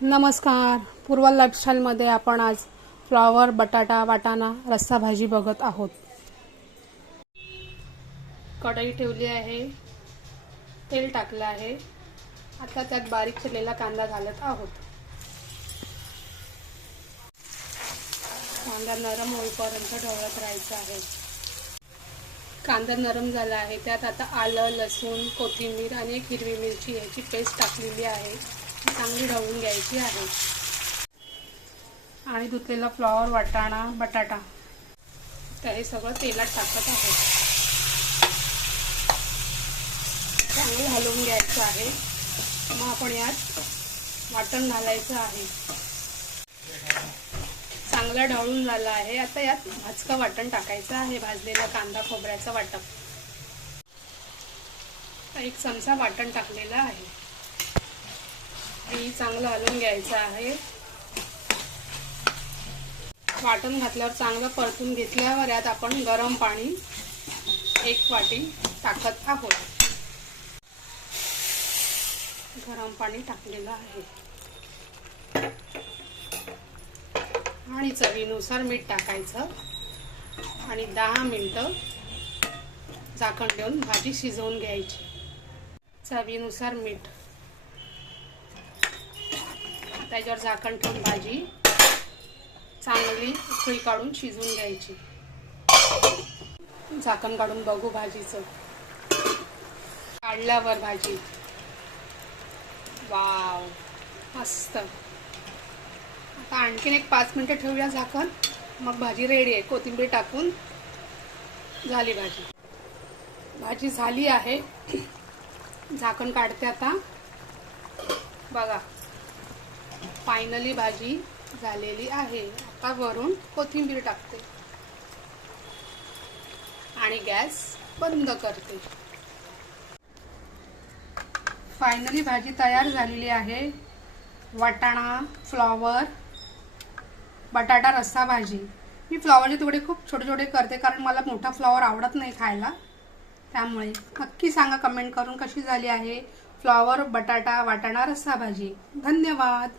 नमस्कार, पूर्वा लाईफस्टाईलमध्ये आपण आज फ्लॉवर, बटाटा, वाटाणा रस्सा भाजी बघत आहोत। कढई ठेवली आहे, तेल टाकलं आहे। आता त्यात बारीक चिरलेला कांदा घालत आहोत। कांदा नरम होईपर्यंत ढवळत राहायचं आहे। कांदा नरम झाला आहे, त्यात आता आलं, लसूण, कोथिंबीर आणि एक हिरवी मिरची याची पेस्ट टाकलेली आहे। चांगली ढवळून घ्यायची आहे। आणि धुतलेला फ्लॉवर, वाटाणा, बटाटा तर हे सगळं तेलात टाकत आहे। चांगलं हलवून घ्यायचं आहे। मग आपण यात वाटण घालायचं आहे। चांगलं ढवळून झालं आहे। आता यात भाजकं वाटण टाकायचं आहे। भाजलेला कांदा खोबऱ्याचं वाटण, एक चमचा वाटण टाकलेलं आहे। हे चांगलं हलवून घ्यायचं आहे। वाटण घातल्यावर चांगलं परतून घेतल्यावर यात आपण गरम पाणी 1 वाटी टाकत आहोत। गरम पाणी टाकलेलं आहे आणि चवीनुसार मीठ टाकायचं आणि 10 मिनिटं झाकण ठेवून भाजी शिजवून घ्यायची। चवीनुसार मीठ, त्याच्यावर झाकण ठेवून भाजी चांगली उकळी काढून शिजवून घ्यायची। झाकण काढून बघू भाजीचं। काढल्यावर भाजी, वाव, मस्त। आता आणखीन एक 5 मिनिटं ठेवूया झाकण, मग भाजी रेडी आहे। कोथिंबीर टाकून झाली भाजी। भाजी झाली आहे, झाकण काढते आता। बघा, फायनली भाजी झालेली आहे। आता वरून कोथिंबीर टाकते आणि गॅस बंद करते। फायनली भाजी तयार झालेली आहे। वाटाणा, फ्लॉवर, बटाटा रस्सा भाजी। मी फ्लॉवरचे तुकडे खूप छोटे छोटे करते, कारण मला मोठा फ्लॉवर आवडत नाही खायला। त्यामुळे नक्की सांगा कमेंट करून कशी झाली आहे फ्लॉवर, बटाटा, वाटाणा रस्सा भाजी। धन्यवाद।